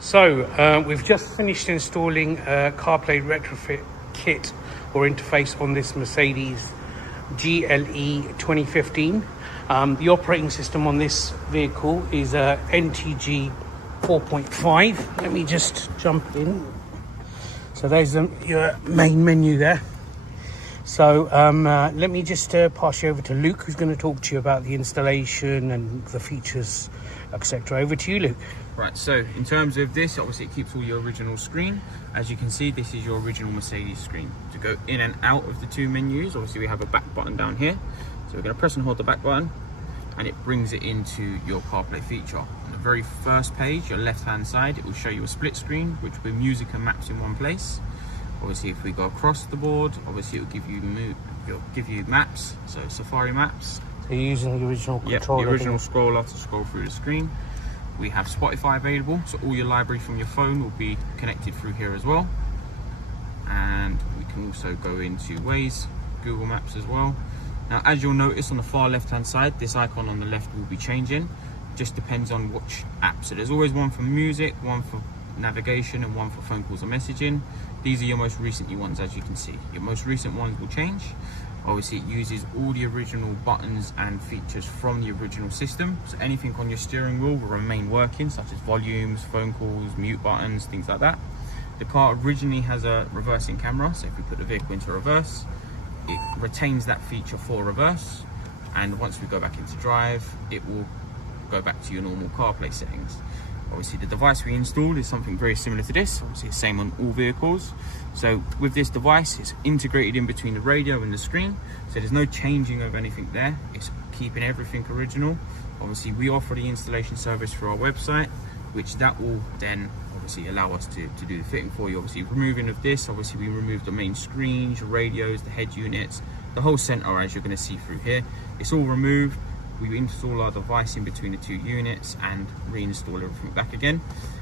So we've just finished installing a CarPlay Retrofit kit or interface on this Mercedes GLE 2015. The operating system on this vehicle is NTG 4.5. Let me just jump in. So there's your main menu there. So let me just pass you over to Luke, who's going to talk to you about the installation and the features, etc. Over to you, Luke. Right, so in terms of this, obviously it keeps all your original screen. As you can see, this is your original Mercedes screen. To go in and out of the two menus, obviously we have a back button down here. So we're going to press and hold the back button, and it brings it into your CarPlay feature. On the very first page, your left hand side, it will show you a split screen, which will be music and maps in one place. Obviously, if we go across the board, obviously it will give you maps, so Safari maps. So you're using the original controller? Yep, the original scroller to scroll through the screen. We have Spotify available, so all your library from your phone will be connected through here as well. And we can also go into Waze, Google Maps as well. Now, as you'll notice on the far left hand side, this icon on the left will be changing. Just depends on which app. So there's always one for music, one for navigation, and one for phone calls and messaging. These are your most recent ones, as you can see. Your most recent ones will change. Obviously, it uses all the original buttons and features from the original system. So anything on your steering wheel will remain working, such as volumes, phone calls, mute buttons, things like that. The car originally has a reversing camera, so if we put the vehicle into reverse, it retains that feature for reverse. And once we go back into drive, it will go back to your normal CarPlay settings. Obviously, the device we installed is something very similar to this. Obviously, it's the same on all vehicles. So with this device, it's integrated in between the radio and the screen. So there's no changing of anything there. It's keeping everything original. Obviously, we offer the installation service through our website, which that will then obviously allow us to do the fitting for you. Obviously, removing of this, obviously we remove the main screens, radios, the head units, the whole center, as you're going to see through here. It's all removed. We install our device in between the two units and reinstall everything back again.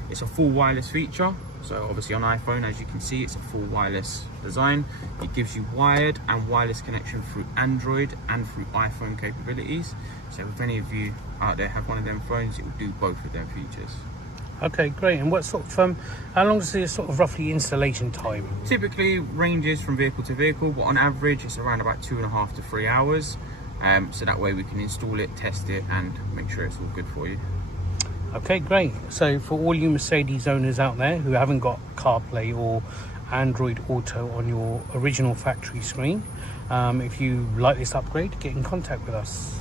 It's a full wireless feature. So obviously on iPhone, as you can see, it's a full wireless design. It gives you wired and wireless connection through Android and through iPhone capabilities. So if any of you out there have one of them phones, it will do both of them features. Okay, great. And what sort of how long is the sort of roughly installation time? Typically ranges from vehicle to vehicle, but on average it's around about 2.5 to 3 hours. So that way we can install it, test it, and make sure it's all good for you. Okay, great. So for all you Mercedes owners out there who haven't got CarPlay or Android Auto on your original factory screen, if you like this upgrade, get in contact with us.